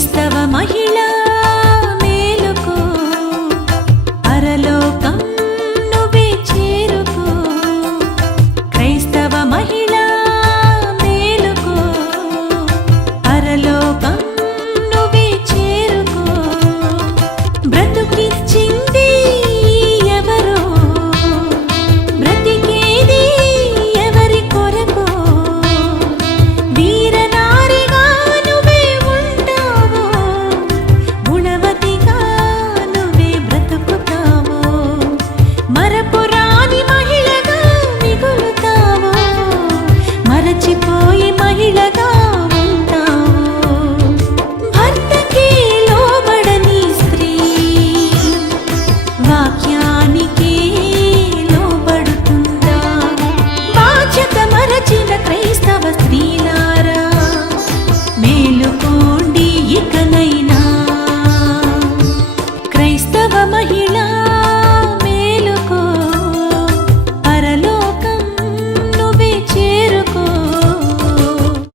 క్రైస్తవ మహిళ மகிழ